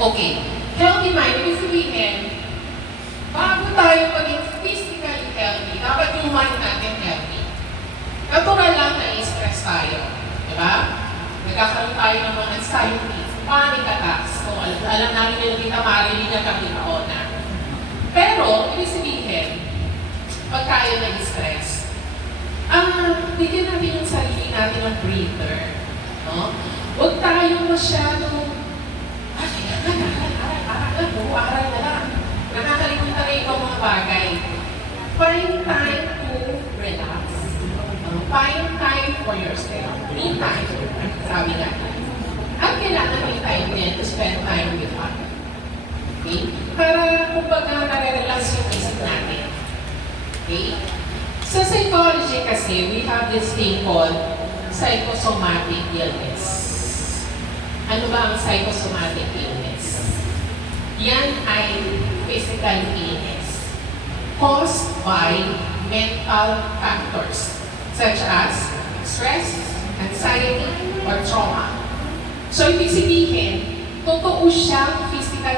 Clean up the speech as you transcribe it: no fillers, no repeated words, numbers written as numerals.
Okay. Healthy mind, ibig sabihin, bago tayo maging physically healthy, dapat yung mind natin healthy. Natural lang na i-stress tayo. Diba? Nagkakaroon tayo ng mga anxiety, panic attacks. So, alam namin yung kita Marilyn at kita Ona. Pero, ibig sabihin, pag tayo nag-stress, bigyan natin yung sarili natin ng breather. No? Huwag tayo masyadong aral na lang. Nakakalimutan na ibang mga bagay. Find time to relax. Find time for yourself. Me time. Sabi nga. At kailangan may time din to spend time with others. Okay? Para kumbaga nare-relax yung isip natin. Okay? Sa psychology kasi, we have this thing called psychosomatic illness. Ano ba ang psychosomatic illness? Yan ay physical illness caused by mental factors such as stress, anxiety, or trauma. So, ibig sabihin, totoo siyang physical